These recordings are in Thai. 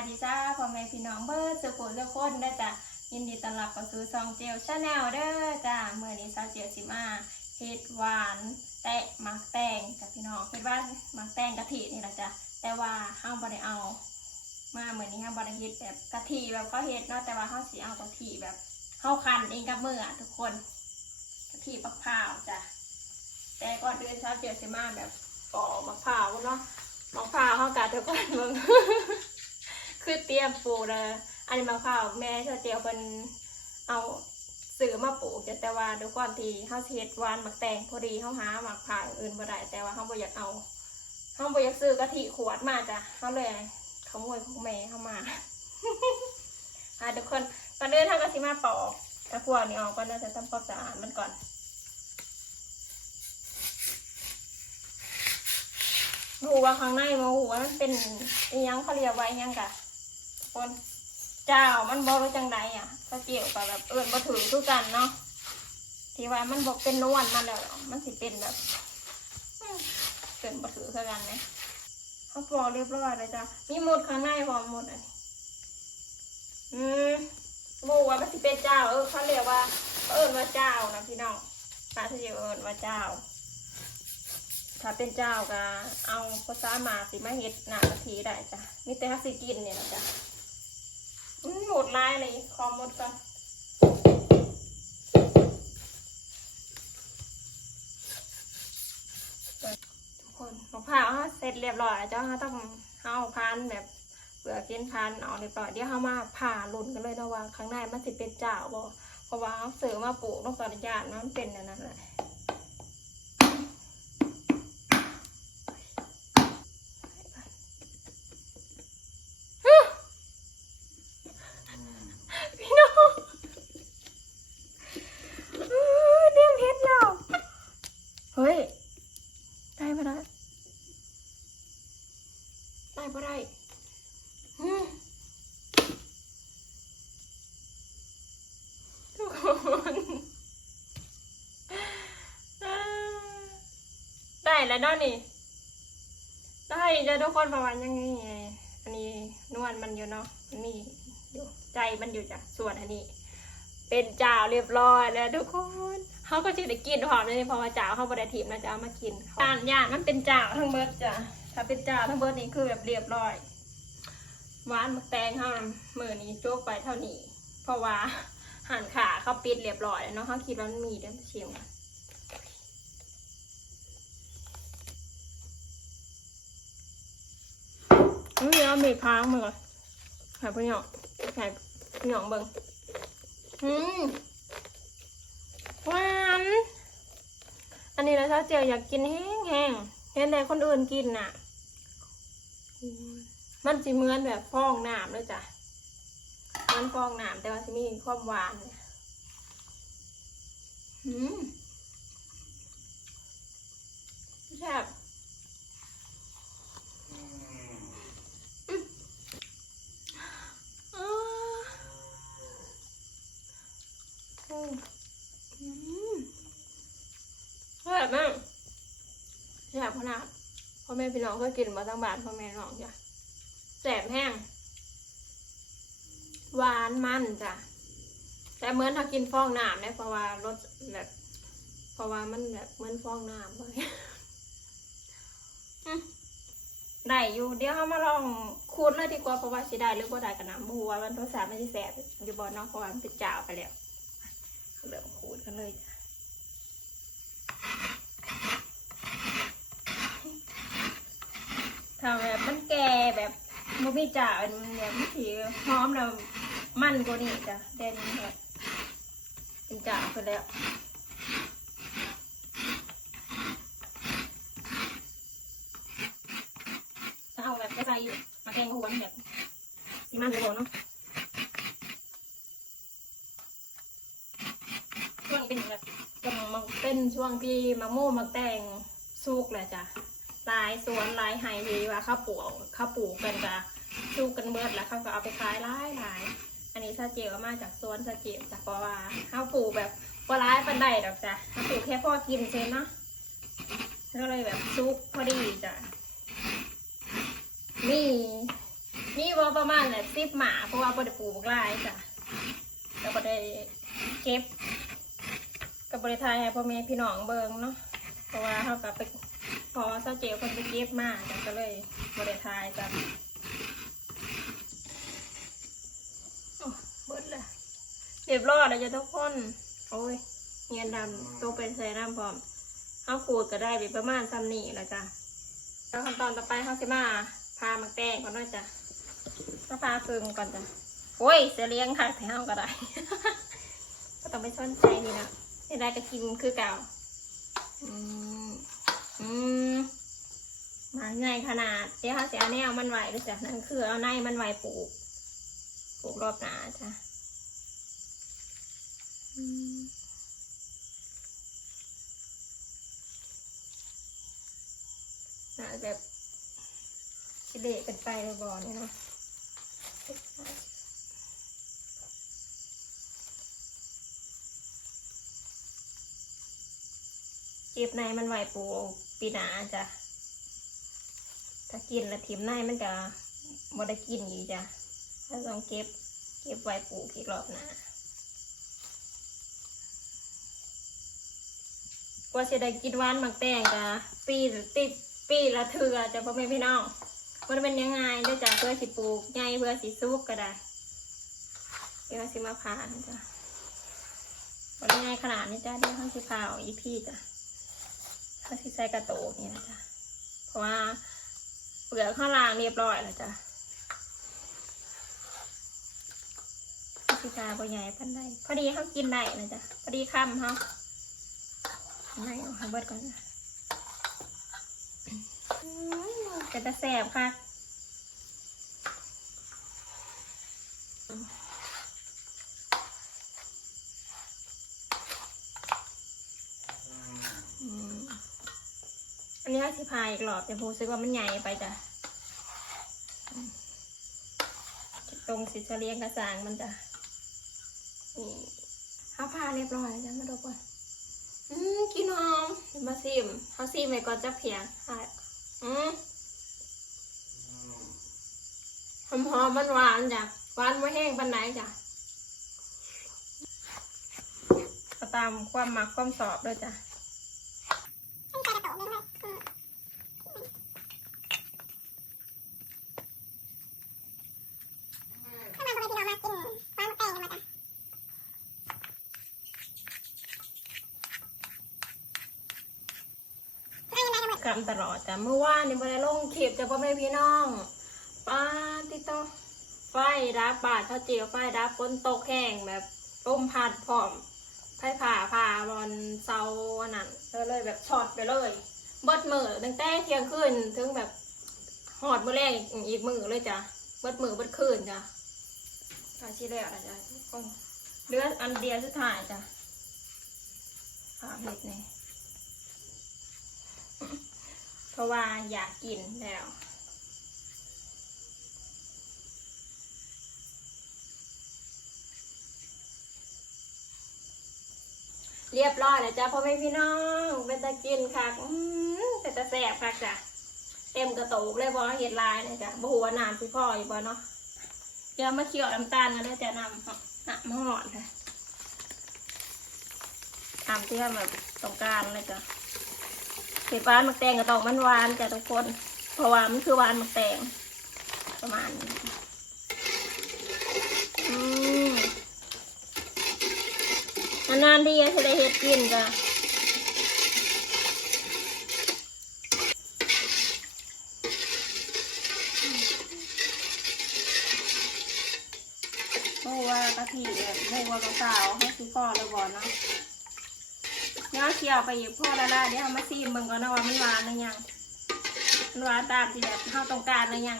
ายดีจ้าพ่อแม่พี่น้องเบิร์ดสุขุมทุกคนได้จ้ะยินดีต้อนรับเข้าสู่ซองเจลชาแนลเด้อจ้าเมื่อนี้ซาวเจลสิมาเฮ็ดหวานแตะมักแตงจ้ะพี่น้องเฮ็ดว่ามักแตงกะทินี่แหละจ้ะแต่ว่าเฮาบ่ได้เอา มาเหมือนนี้เฮาบ่ได้เฮ็ดแบบกะทิแบบเขาเฮ็ดเนาะแต่ว่าเฮาสิเอากะทิแบบเฮาคั้นเองกับมืออะทุกคนกะทิมะพร้าวจ้ะแต่ก่อนอื่นซาวเจลสิมาแบบปอกมะพร้าวเนาะมะพร้าวเขากัดทุกคนมึง คือเตรียมปลูกเลยอันนี้มะพร้าวแม่เธอเจียวเป็นเอาสื่อมาปลูกแต่ว่าด้วยความที่เขาเฮ็ดวานหมักแตงพอดีเขาหาหมักพร้าอื่นบ่ได้แต่ว่าเขาบ่อยากเอาเขาบ่อยากซื้อกะทิขวดมาจ้ะเขาเลยขโมยของแม่เข้ามาอะทุกคนก่อนเดินทางก็สิมาปอกตะพวนี้ออกก็น่าจะทำความสะอาดมันก่อนหูว่าข้างในมาหูว่ามันเป็นอิหยังเขาเรียกว่ายังกะ คนเจ้ามันบอกว่าจังใดอะก็เกี่ยวกับแบบเอิญมาถือทุกกันเนาะที่ว่ามันบอกเป็นนวลมันแล้วมันสิเป็นแบบอืมเกินมาถือเท่ากันไหมเขาปอกเรียบร้อยเลยจ้ะมีหมดข้างในพร้อมหมดอันอืมบูว่ามันสิเป็นเจ้า เออเขาเรียกว่าเอิญว่าเจ้านะพี่น้องพระที่เอิญว่าเจ้า ถ้าเป็นเจ้าก็เอาภาษามาสิมาเฮ็ดหน้าทิได้จ้ะมีแต่ฮัสิกินเนี่ยนะจ้ะ หมดลายเลยคอมหมดก่อนทุกคนมะพร้าวเขาเสร็จเรียบร้อยเจ้าต้องเอาพันแบบเปลือกกินพันเอาเรียบร้อยเดี๋ยวเขามาผ่าหลุนกันเลยนะว่าข้างในมันสิเป็นเจ้าบ่เพราะว่าเขาเสือมาปลูกต้องขออนุญาตมันเป็นอันนั้นแหละ พี่น้องอื้อเตรียมเพชรแล้ว เฮ้ย ได้ปะได้ได้ปะได้ทุกคนได้แล้วเนาะนี่ ได้จะทุกคนประมาณยังไงอันนี้นวลมันอยู่เนาะมันมีอยู่ใจมันอยู่จ้ะส่วนอันนี้ เป็นจ่าเรียบร้อยแล้วทุกคน เขาก็จะได้กินหอมเลยเพราะว่าจ่าเขาบริทีมนะจะเอามากินจานย่านมันเป็นจ่าทั้งเบิดจ้ะถ้าเป็นจ่าทั้งเบิดนี่คือแบบเรียบร้อยหวานมักแตงเขามือนี้โจกไปเท่านี้ เพราะว่าหั่นขาเขาปิดเรียบร้อยแล้วเนาะเขาคิดว่ามันมีเดี๋ยวชิมกันนี่เอาเมีดพังมือก่อนหายไปหยอกหายหยองเบิ่งอืมหวาน อันนี้แล้วถ้าเจียวอยากกินแห้งๆเห็นแต่คนอื่นกินน่ะ มันสิเหมือนแบบฟองน้ำเลยจ้ะมันฟองน้ำแต่ว่าจะมีความหวานหืมแซ่บ อ่าอืมอืมแซ่บมากแซ่บขนาดพ่อ แม่พี่น้องก็กินมาตั้งบาทพ่อแม่น้องจ้ะแซ่บแห้ง หวานมันจ้ะแต่เหมือนถ้ากินฟองน้ำเนี่ยเพราะว่ารสแบบ เพราะว่ามันแบบเหมือนฟองน้ำเลยได้อยู่เดี๋ยวเขามาลองคูดเลยดีกว่าเพราะว่าสิได้หรือบ่าได้กันนะบ่ฮู้ว่ามันโทรศัพท์มันสิแสบอยู่บ่เนาะเพราะว่ามันเป็นจ่าไปแล้วเริ่มคูดกันเลยจ้ะ ถ้าแบบมันแก่แบบบ่มีจ่าวมันแบบมันสิหอมแล้วมันกว่านี้จ้ะแต่นี่แบบเป็นจ่าไปแล้วถ้าเอาแบบใส่มาแกงหัวแบบสีมันเลยเนาะช่วงเป็นแบบกำลังมาเป็นช่วงที่มะม่วงมะแตงสุกแหละจ้ะายสวนลายไฮดีว่าข้าวปลูกข้าวปลูกกันจะสุกกันเบิดแล้วเขาก็เอาไปขายหลายหลายอันนี้ซาเจลมาจากสวนซาเจลจากเพราว่าข้าวปลูกแบบว่าร้ายปันไดดอกจ้ะข้าวปลูกแค่พ่อกินเช่นเนาะก็เลยแบบซุกพอดีจ้ะมีมีหว่าประมาณแบบสิบหมาเพราะว่าบ่ได้ปลูกลายจ้ะแล้วบ่ได้เก็บกับบริทายให้พ่อแม่พี่น้องเบิงเนาะเพราะว่าเขากับไป พอเศ้าเจียวคนไปเก็บมาจ้ะก็เลยบริทายจ้ะโอ้เบิดเลยเรียบร้อยแล้วจ้ะทุกคน โอ้ยเงียนดำตัวเป็นใส่น้ำพร้อมเขาขูดก็ได้ไปประมาณซ้ำนี่แหละจ้ะแล้วขั้นตอนต่อไปเขาจะมาพามาแป้งก่อนเนาะจ้ะก็พาฟึงก่อนจ้ะโอ้ยเสียเลี้ยงค่ะแถวก็ได้ ก็ต้องไปสนใจนี่นะไม่ได้ก็กินคือเก่า อืม อืมมาใหญ่ขนาด เดี๋ยวเขาจะเอาแนวมันไหวด้วยจ้ะนั่นคือเอาในมันไหวปลูก ปลูกรอบหนาจ้ะอืมน่าแบบเดะกันไปเลยบอนี่เนาะ ก็บในมันไหวปลูกปีหนาจ้ะ ถ้ากินแล้วทิมในมันจะบ่ได้กินอยู่จ้ะถ้าต้องเก็บ เก็บไว้ปลูกอีกรอบหน้ากว่าจะได้กินหวานหมักแตงจ้ะปีติดปีละเถื่อจะพ่อแม่พี่น้องมันเป็นยังไงเด้จ้ะเพื่อสิปลูกไงเพื่อสิซุกก็ได้เดี๋ยวสิมาผ่านจ้ะวันนี้ไงขนาดนี้จ้ะเดี๋ยวข้างสิพาเอาอีพี่จ้ะ เขาสิใส่กระโตกนี่นะจ๊ะเพราะว่าเปลือกข้างล่างเรียบร้อยแล้วจ้ะพิจาบใหญ่พันได้พอดีเขากินได้นะจ๊ะพอดีค่ำเขาไม่เอาเบิดก่อนนะอืมจะจะแสบค่ะ อันนี้สิพายอีกรอบแต่รู้สึกว่ามันใหญ่ไปจ้ะตรงสิจะเลี้ยงกระสางมันจ้ะนี่ข้าวพาเรียบร้อยแล้วจ้ะมาดูก่อนอืมกินหอมมาซิมเขาซิมไว้ก่อนจะเพียงค่ะอืมหอมหอมมันหวานจ้ะหวานไม่แห้งปันไหนจ้ะตามความหมักความสอบด้วยจ้ะำตลอดจ้ะเมื่อวานนี่มาได้ลงคลิปจะพ่อแม่พี่น้องป้าติโตไฟดับบาดเขาเจียวไฟดับฝนตกแห้งแบบต้มผัดพร้อมไฟผ่าผ่าบอลเสาอันนั้นเลยเลยแบบช็อตไปเลยเบิดมือตั้งแต่เที่ยงคืนถึงแบบหอดมือแรกอีกมือเลยจ้ะเบิดมือเบิดคืนจ้ะอาชีแรกนะจ้ะเหลืออันเดียวสุดท้ายจ้ะผ่าเห็ดเนี่ย เพ ราะว่าอยากกินแล้วเรียบร้อยแล้วจ้ะพ่อแม่พี่น้องเป็นตะกินค่ะอืมเป็นตะแสบค่ะจ้ะเต็มกระโตกเลยบอเห็ดลายนะจ้ะบหัวาน้ำสิพ่ออยู่บ่เนาะเดี๋ยวมาเคี่ยวน้ำตาลกันได้จะนำน้ำหอดค่ะทำที่แบบต้องการเลยจ้ะ เห็ดหวานหมักแตงกับตอกมันหวานจ้ะทุกคนเพราะว่ามันคือหวานหมักแตงประมาณนี้นานๆทีจะได้เห็ดกินจ้ะโม่ว่ากะทิแบบโม่ว่ากะเป๋าให้ซื้อพ่อเลยบ่เนาะ เคี่ยวไปอีกพ่อละละเดี๋ยวเอามาซีมเบิ่งก่อนนะว่ามันหวานหรือยังมันหวานตามที่แบบเราต้องการหรือยัง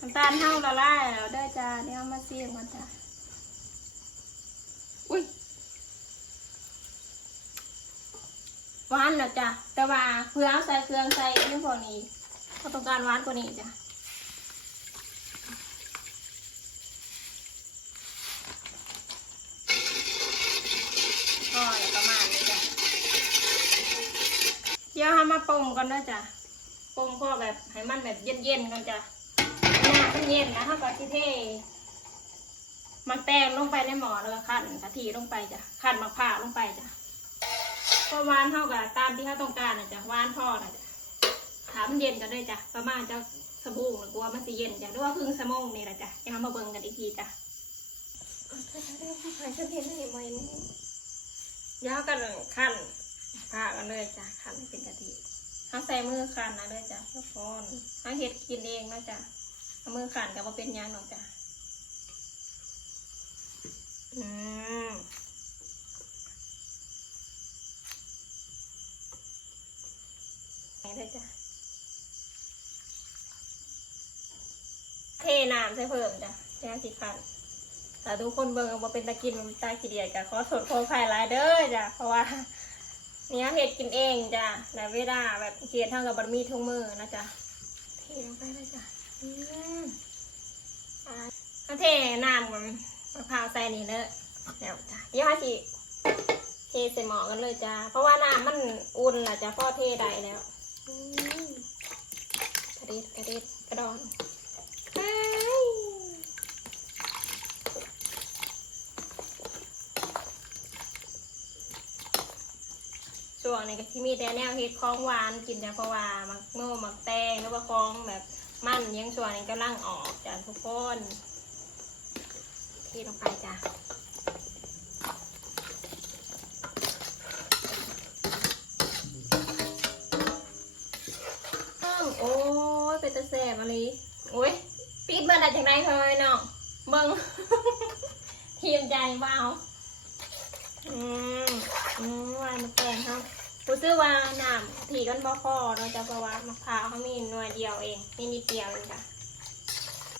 น้ำตาลเท่าละลายแล้วได้จ้าเดี๋ยวมาซีมก่อนจ้าอุ้ยหวานแล้วจ้ะแต่ว่าเพื่อเอาใส่เครื่องใส่อันนี้พวกนี้เขาต้องการหวานกว่านี้จ้ะ ก็ประมาณนี้จ้ะ เดี๋ยวทำมาปรุงก่อนด้วยจ้ะปรุงพ่อแบบให้มันแบบเย็นๆก่อนจ้ะน้ำมันเย็นนะเขาก็ที่เทมักแตงลงไปในหม้อแล้วก็ขั้นกะทิลงไปจ้ะขั้นมะพร้าวลงไปจ้ะพอหวานเท่ากับตามที่เขาต้องการนะจ้ะหวานพอนะจ้ะถามเย็นกันด้วยจ้ะประมาณจะสบู่หรือกลัวมันสิเย็นจ้ะหรือว่าครึ่งสมองนี่แหละจ้ะจะมาเบิ่งกันอีกทีจ้ะย่ากันขั้น ผ่ากันเลยจ้ะขั้นเป็นกะทิเขาใส่มือขั้นนะเลยจ้ะทุกคนเขาเฮ็ดกินเองนะจ้ะเอามือขั้นกับมาเป็นยังหรอกจ้ะอืมนี่เลยจ้ะเทน้ำใส่เพิ่มจ้ะแค่สิพันแต่ทุกคนเบิ่งว่าเป็นตะกินมันตาขี้เดียดกะขอสดขอภายหลายเด้อจ้ะเพราะว่า เนี้ยเห็ดกินเองจ้ะแต่เวลาแบบเขียนเท่ากับบะหมี่ทุ่งมือนะจ๊ะเทลงไปเลยจ้ะอืมอ่าเอาเทน้ำมันมะพร้าวใส่นี่เลยเดี๋ยวจ้ะเดี๋ยวให้สิเทใส่หม้อกันเลยจ้ะเพราะว่าน้ำมันอุ่นล่ะจ้ะพ่อเทได้แล้วอืมกระเด็ดกระเด็ดกระดอน ช่วงนี้ก็ที่มีแต่แนวเฮ็ดของหวานกินแต่เพราะว่ามักโม่มักแตงหรือว่าของแบบมันยังช่วงนี้กำลังออกจ้ะทุกคนที่ลงไปจ้ะอ้าวโอ้ยเป็นตะแสบอะไรโอ้ยปิดมาได้จากไหนเฮ้ยน้องเบิ้งทีมใจว้าว มอืมวายมะแกงเขารู้สึกว่าน้ำถีกันบ่พอเราจะเพระว่ามะพร้าวเขามีหน่วยเดียวเองมีนิดเดียวเองจ้ะ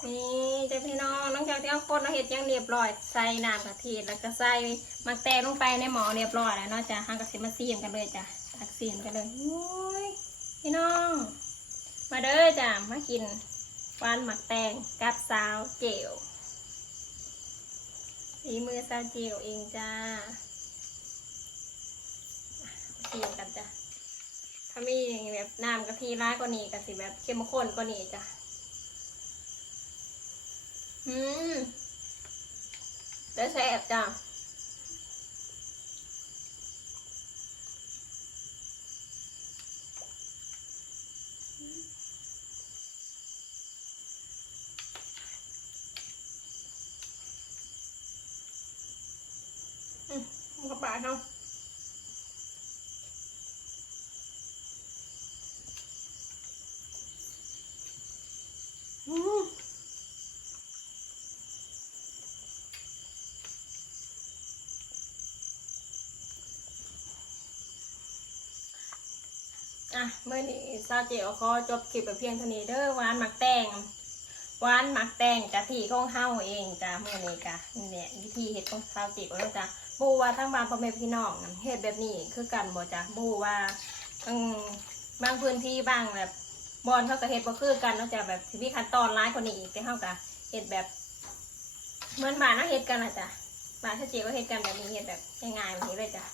นี่เจ้าพี่น้องน้องเจ้าที่เอาคนเราเห็ดยังเรียบร้อยใส่น้ำกะทิแล้วก็ใส่มะแตงลงไปในหม้อเรียบร้อยแล้วเนาะจ้ะห้างกะสิมาซีมกันเลยจ้ะตักซีมกันเลยโอ้ยพี่น้อง มาเด้อจ้ะมากินหวานหมักแตงกับสาวเจลฝีมือสาวเจลเองจ้า ทีกันจ้ะถ้ามีแบบน้ำกะทิร้ายกว่านี้ก็สิแบบเข้มข้นกว่านี้จ้ะอืมแล้แซ่บจ้ะ อืมมันก็ปาดเนาะ อะเมื่อนี้ซาเจียวขอจบคลิปไปเพียงเท่านี้เด้อหวานหมักแตงหวานหมักแตงกะทิของเฮาเองจ้ะเมื่อนี้กะนี่แหละวิธีเฮ็ดของซาเจียวแล้วจ้ะบูว่าทั้งบางพ่อแม่พี่น้องเฮ็ดแบบนี้คือกันบ่จ้ะบูว่าอืมบางพื้นที่บางแบบ บอลเขาก็เฮ็ดบ่คือกันเนอกจากแบบสิมีขั้นตอนร้ายกว่านี้อีกแต่เขาก็เฮ็ดแบบเหมือนบ้านเขาเฮ็ดกันนะจ๊ะบ้านถ้าเจียวก็เฮ็ดกันแบบนี้เฮ็ดแบบง่ายๆแบบนี้เลยจ้ะ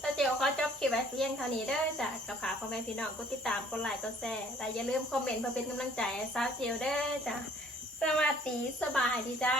ถ้าเจียวขอจบคลิปไว้เพียงเท่านี้เด้อจ้ะกับขาพ่อแม่พี่น้องกดติดตามกดไลค์กดแชร์แต่อย่าลืมคอมเมนต์เพื่อเป็นกำลังใจให้สาวเจียวเด้อจ้ะสวัสดีสบายดีจ้า